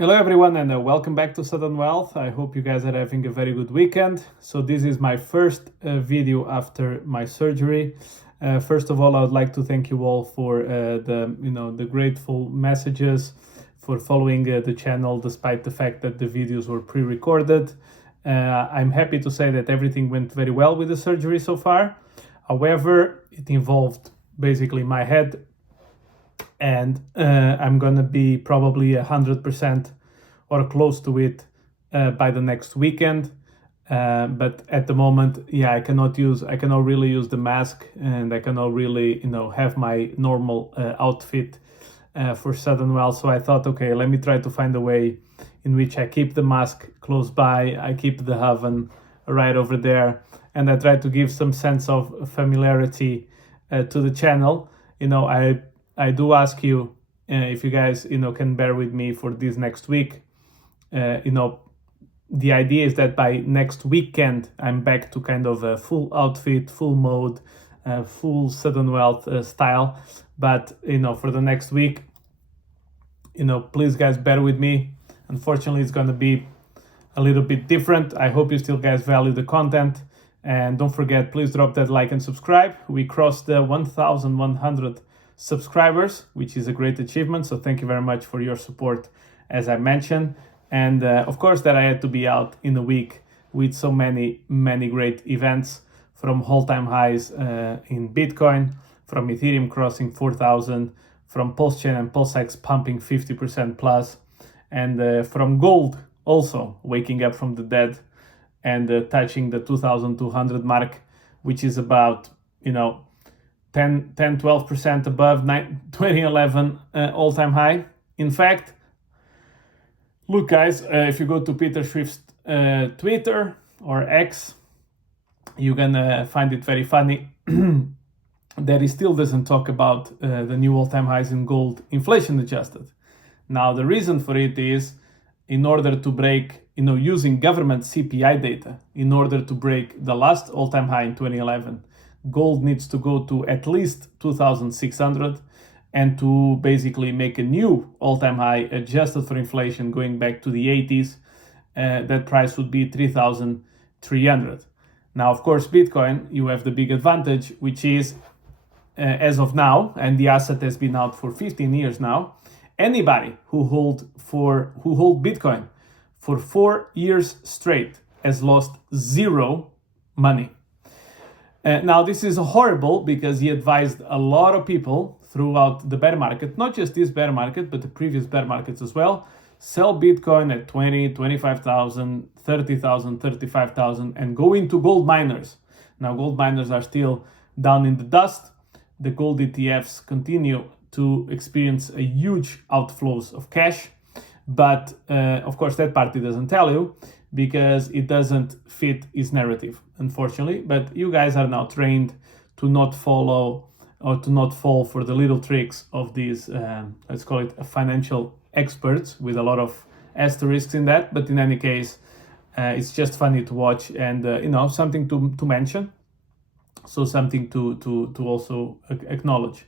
Hello everyone and welcome back to Sudden Wealth. I hope you guys are having a very good weekend. So this is my first video after my surgery. First of all, I would like to thank you all for the grateful messages, for following the channel despite the fact that the videos were pre-recorded. I'm happy to say that everything went very well with the surgery so far. However, it involved basically my head, and I'm gonna be probably 100% or close to it by the next weekend. But at the moment, I cannot really use the mask, and I cannot really, have my normal outfit for Sudden Wealth. So I thought, okay, let me try to find a way in which I keep the mask close by, I keep the oven right over there, and I try to give some sense of familiarity to the channel. I do ask you if you guys can bear with me for this next week. The idea is that by next weekend I'm back to kind of a full outfit, full mode, full Sudden Wealth style. But for the next week, please guys bear with me. Unfortunately, it's gonna be a little bit different. I hope you still guys value the content, and don't forget, please drop that like and subscribe. We crossed the 1,100 subscribers, which is a great achievement, so thank you very much for your support, as I mentioned. And of course that I had to be out in a week with so many great events, from all-time highs in Bitcoin, from Ethereum crossing 4,000, from Pulse-Chain and PulseX pumping 50% plus, and from gold also waking up from the dead and touching the 2,200 mark, which is about 10-12% above 2011 all-time high. In fact, look guys, if you go to Peter Swift's Twitter or X, you're gonna find it very funny that he still doesn't talk about the new all-time highs in gold, inflation adjusted. Now the reason for it is, in order to break, using government CPI data, in order to break the last all-time high in 2011, gold needs to go to at least 2,600, and to basically make a new all-time high adjusted for inflation going back to the 80s, that price would be 3,300. Now, of course, Bitcoin, you have the big advantage, which is, as of now, and the asset has been out for 15 years now, anybody who hold Bitcoin for 4 years straight has lost zero money. Now, this is horrible because he advised a lot of people throughout the bear market, not just this bear market, but the previous bear markets as well, sell Bitcoin at 20, 25,000, 30,000, 35,000, and go into gold miners. Now, gold miners are still down in the dust. The gold ETFs continue to experience a huge outflows of cash, but of course that part he doesn't tell you, because it doesn't fit his narrative, unfortunately. But you guys are now trained to not follow or to not fall for the little tricks of these, let's call it financial experts, with a lot of asterisks in that. But in any case, it's just funny to watch, and something to mention. So something to also acknowledge.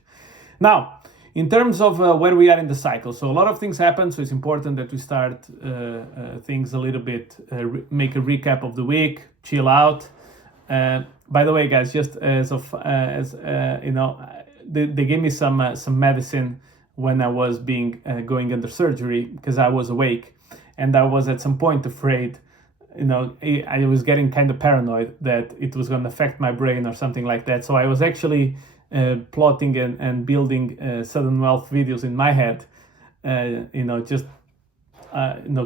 Now, in terms of where we are in the cycle, so a lot of things happen, so it's important that we start things a little bit, make a recap of the week, chill out. By the way, guys, just they gave me some medicine when I was going under surgery, because I was awake, and I was at some point afraid, I was getting kind of paranoid that it was going to affect my brain or something like that. So I was actually plotting and building Sudden Wealth videos in my head,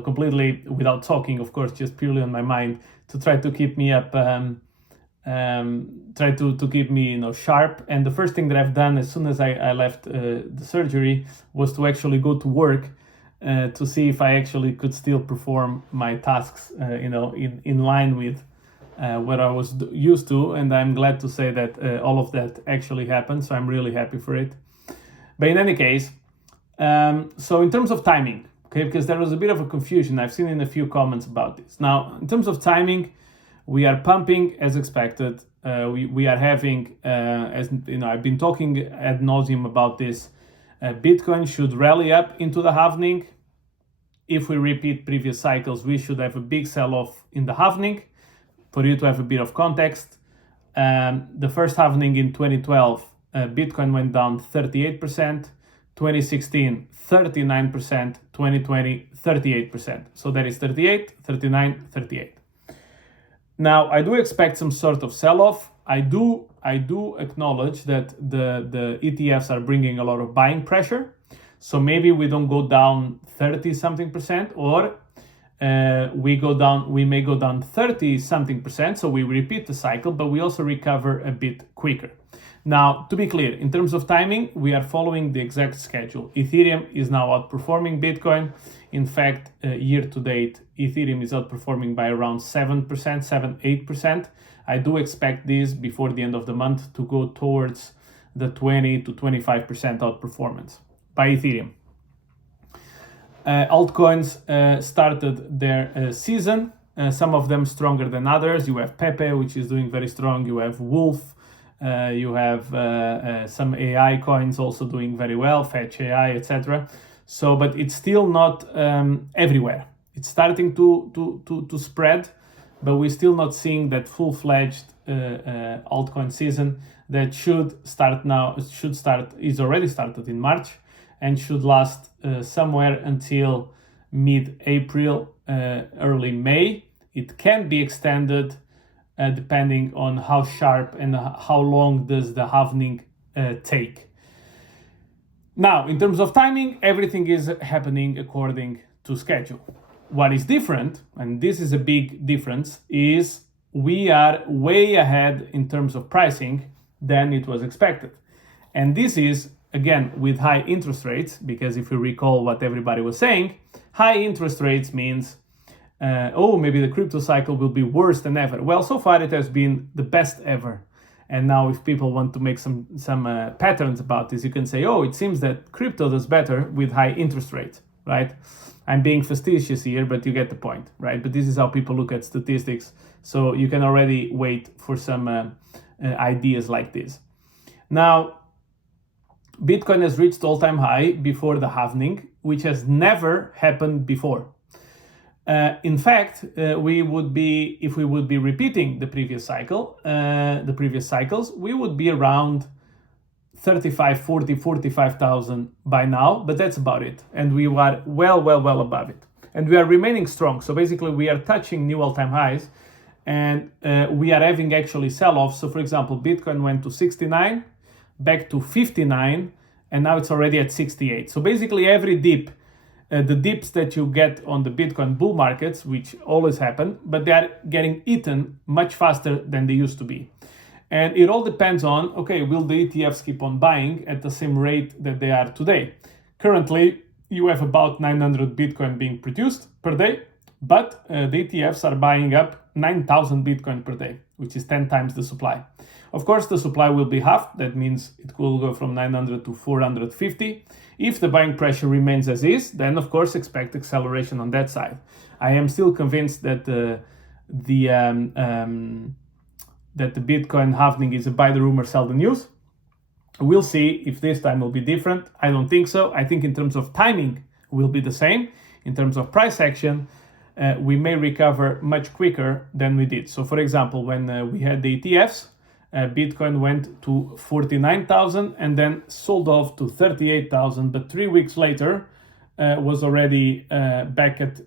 completely without talking, of course, just purely on my mind, to try to keep me up, try to keep me sharp. And the first thing that I've done as soon as I left the surgery was to actually go to work to see if I actually could still perform my tasks in line with what I was used to. And I'm glad to say that all of that actually happened, so I'm really happy for it. But in any case, so in terms of timing, okay, because there was a bit of a confusion, I've seen in a few comments about this. Now, in terms of timing, we are pumping as expected. We are having, as I've been talking ad nauseum about this, Bitcoin should rally up into the halving. if we repeat previous cycles, we should have a big sell-off in the halving. For you to have a bit of context, the first halving in 2012, Bitcoin went down 38%, 2016, 39%, 2020, 38%. So that is 38, 39, 38. Now, I do expect some sort of sell-off. I do acknowledge that the ETFs are bringing a lot of buying pressure. So maybe we don't go down 30-something%, or we may go down 30-something%. So we repeat the cycle, but we also recover a bit quicker. Now, to be clear, in terms of timing, we are following the exact schedule. Ethereum is now outperforming Bitcoin. In fact, year to date, Ethereum is outperforming by around 7%, 7-8%. I do expect this before the end of the month to go towards the 20 to 25% outperformance by Ethereum. Altcoins started their season, some of them stronger than others. You have Pepe, which is doing very strong. You have Wolf. You have some AI coins also doing very well, Fetch AI, etc. So, but it's still not everywhere. It's starting to spread, but we're still not seeing that full-fledged altcoin season that should start now. Is already started in March and should last somewhere until mid-April, early May. It can be extended depending on how sharp and how long does the halving take. Now, in terms of timing, everything is happening according to schedule. What is different, and this is a big difference, is we are way ahead in terms of pricing than it was expected. And this is, again, with high interest rates, because if you recall what everybody was saying, high interest rates means maybe the crypto cycle will be worse than ever. Well, so far it has been the best ever. And now if people want to make some patterns about this, you can say, it seems that crypto does better with high interest rates, right? I'm being facetious here, but you get the point, right? But this is how people look at statistics. So you can already wait for some ideas like this. Now, Bitcoin has reached all-time high before the halving, which has never happened before. In fact, if we would be repeating the previous cycles, we would be around 35, 40, 45,000 by now, but that's about it. And we are well above it. And we are remaining strong. So basically we are touching new all-time highs, and we are having actually sell-offs. So for example, Bitcoin went to 69, back to 59, and now it's already at 68. So basically every dip, the dips that you get on the Bitcoin bull markets, which always happen, but they are getting eaten much faster than they used to be. And it all depends on, will the ETFs keep on buying at the same rate that they are today? Currently, you have about 900 Bitcoin being produced per day, but the ETFs are buying up 9,000 Bitcoin per day, which is 10 times the supply. Of course, the supply will be half. That means it will go from 900 to 450. If the buying pressure remains as is, then of course expect acceleration on that side. I am still convinced that the Bitcoin halving is a buy the rumor, sell the news. We'll see if this time will be different. I don't think so. I think in terms of timing will be the same. In terms of price action, we may recover much quicker than we did. So for example, when we had the ETFs, Bitcoin went to 49,000 and then sold off to 38,000, but 3 weeks later was already back at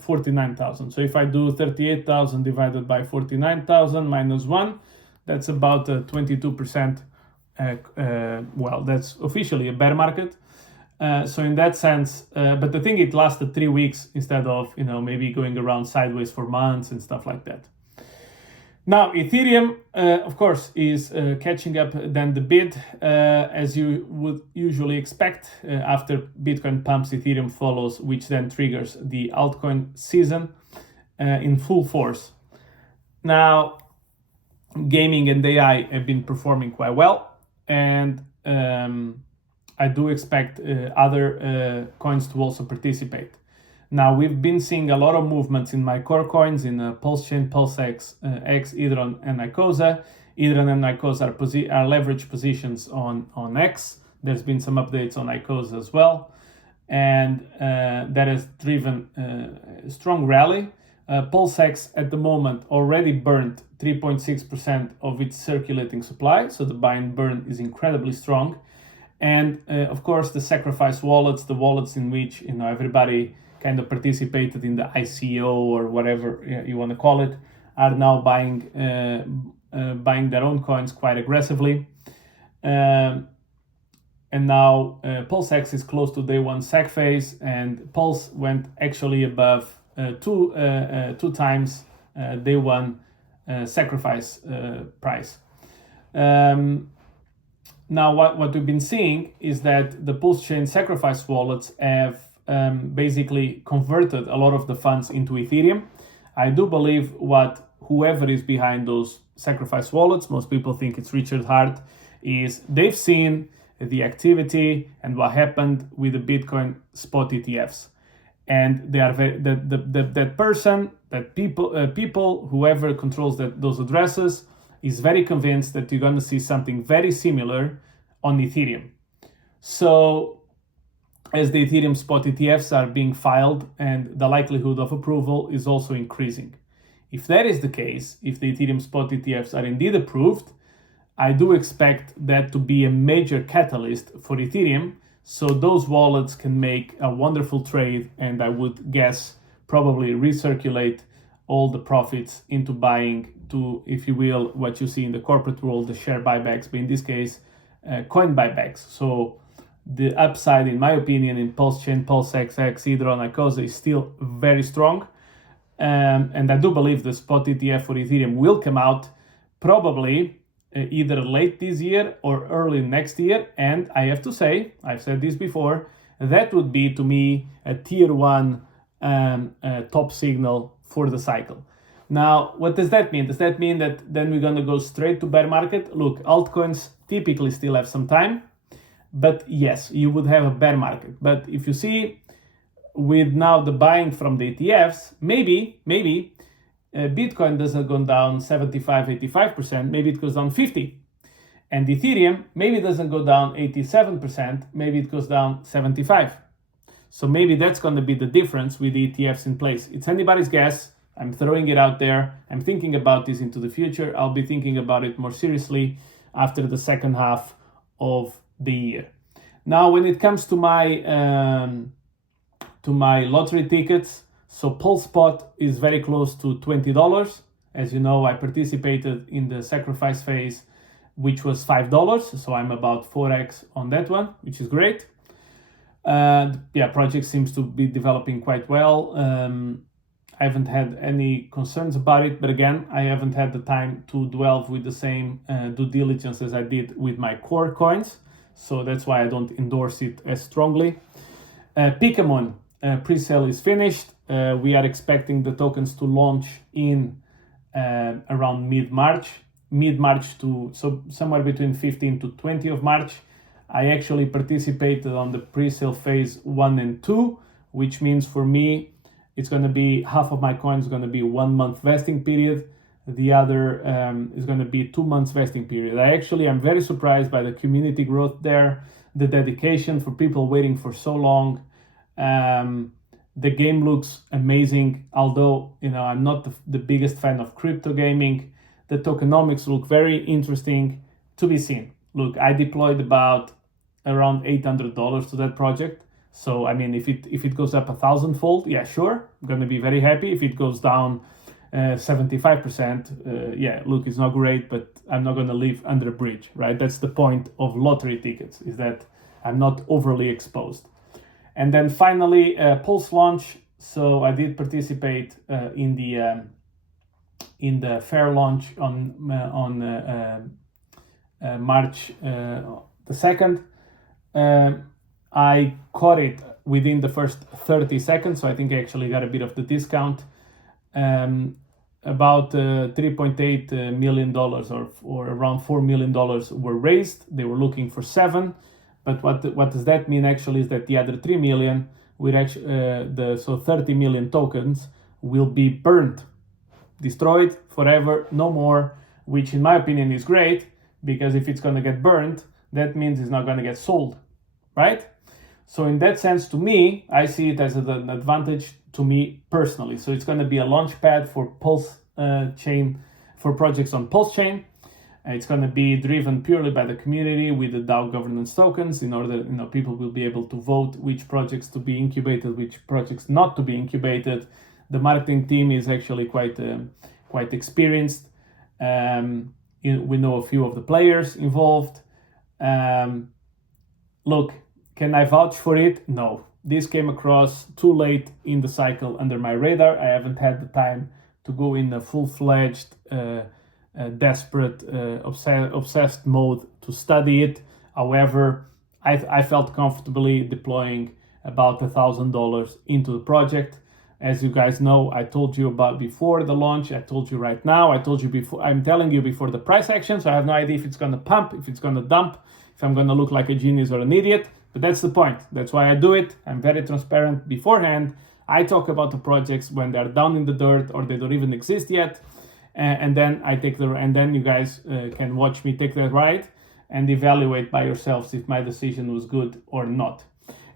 49,000. So if I do 38,000 divided by 49,000 minus 1, that's about 22%. That's officially a bear market. So in that sense, but the thing, it lasted 3 weeks instead of maybe going around sideways for months and stuff like that. Now, Ethereum, of course, is catching up then the bid, as you would usually expect. After Bitcoin pumps, Ethereum follows, which then triggers the altcoin season in full force. Now, gaming and AI have been performing quite well, and I do expect other coins to also participate. Now, we've been seeing a lot of movements in my core coins, in Pulse Chain, PulseX, ETHEREUM, and Icosa. ETHEREUM and Icosa are leverage positions on X. There's been some updates on Icosa as well. and that has driven a strong rally. PulseX at the moment already burned 3.6% of its circulating supply, so the buy and burn is incredibly strong. And of course, the sacrifice wallets, the wallets in which everybody kind of participated in the ICO or whatever you want to call it, are now buying their own coins quite aggressively. And now PulseX is close to day one SEC phase, and Pulse went actually above two times day one sacrifice price. Now, what we've been seeing is that the Pulse chain sacrifice wallets have basically converted a lot of the funds into Ethereum. I do believe whoever is behind those sacrifice wallets, most people think it's Richard Hart, is they've seen the activity and what happened with the Bitcoin spot ETFs. And they are people, whoever controls those addresses, is very convinced that you're going to see something very similar on Ethereum. So as the Ethereum spot ETFs are being filed and the likelihood of approval is also increasing. If that is the case, if the Ethereum spot ETFs are indeed approved, I do expect that to be a major catalyst for Ethereum, so those wallets can make a wonderful trade, and I would guess probably recirculate all the profits into buying to, if you will, what you see in the corporate world, the share buybacks, but in this case, coin buybacks. So the upside, in my opinion, in Pulse Chain, PulseX, ETHEREUM, Icosa is still very strong. And I do believe the spot ETF for Ethereum will come out probably either late this year or early next year. And I have to say, I've said this before, that would be to me a tier one top signal for the cycle. Now, what does that mean? Does that mean that then we're going to go straight to bear market? Look, altcoins typically still have some time, but yes, you would have a bear market. But if you see with now the buying from the ETFs, maybe Bitcoin doesn't go down 75, 85%, maybe it goes down 50. And Ethereum maybe doesn't go down 87%, maybe it goes down 75. So maybe that's going to be the difference with the ETFs in place. It's anybody's guess. I'm throwing it out there. I'm thinking about this into the future. I'll be thinking about it more seriously after the second half of the year. Now, when it comes to my lottery tickets, so PulseSpot is very close to $20. As you know, I participated in the sacrifice phase, which was $5. So I'm about 4x on that one, which is great. Project seems to be developing quite well. I haven't had any concerns about it, but again, I haven't had the time to delve with the same due diligence as I did with my core coins. So that's why I don't endorse it as strongly. Pokemon pre-sale is finished. We are expecting the tokens to launch in around mid-March to somewhere between 15 to 20 of March. I actually participated on the pre-sale phase 1 and 2, which means for me, it's going to be half of my coins going to be 1 month vesting period. The other is going to be 2 months vesting period. I'm very surprised by the community growth there, the dedication for people waiting for so long. The game looks amazing, although I'm not the biggest fan of crypto gaming. The tokenomics look very interesting, to be seen. Look, I deployed about around $800 to that project. So I mean, if it goes up 1,000-fold, yeah, sure, I'm gonna be very happy. If it goes down 75%, look, it's not great, but I'm not gonna live under a bridge, right? That's the point of lottery tickets, is that I'm not overly exposed. And then finally, Pulse launch. So I did participate in the fair launch on March the 2nd. I caught it within the first 30 seconds, so I think I actually got a bit of the discount. About $3.8 million or around $4 million were raised. They were looking for 7. But what does that mean actually is that the other 3 million, so 30 million tokens will be burned, destroyed forever, no more, which in my opinion is great, because if it's going to get burned, that means it's not going to get sold, right? So in that sense, to me, I see it as an advantage to me personally. So it's going to be a launch pad for Pulse chain, for projects on Pulse chain. It's going to be driven purely by the community with the DAO governance tokens, in order, people will be able to vote which projects to be incubated, which projects not to be incubated. The marketing team is actually quite experienced. We know a few of the players involved. Look, can I vouch for it? No. This came across too late in the cycle under my radar. I haven't had the time to go in a full-fledged, desperate, obsessed mode to study it. However, I felt comfortably deploying about $1,000 into the project. As you guys know, I told you about before the launch. I told you right now. I told you before. I'm telling you before the price action. So I have no idea if it's going to pump, if it's going to dump, if I'm going to look like a genius or an idiot. But that's the point. That's why I do it. I'm very transparent beforehand. I talk about the projects when they're down in the dirt or they don't even exist yet. And then you guys can watch me take that ride and evaluate by yourselves if my decision was good or not.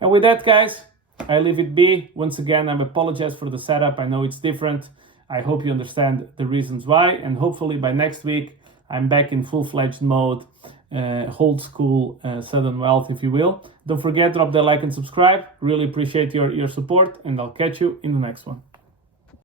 And with that, guys, I leave it be. Once again, I apologize for the setup. I know it's different. I hope you understand the reasons why. And hopefully by next week, I'm back in full-fledged mode, old school Southern Wealth, if you will. Don't forget, drop that like and subscribe. Really appreciate your support, and I'll catch you in the next one.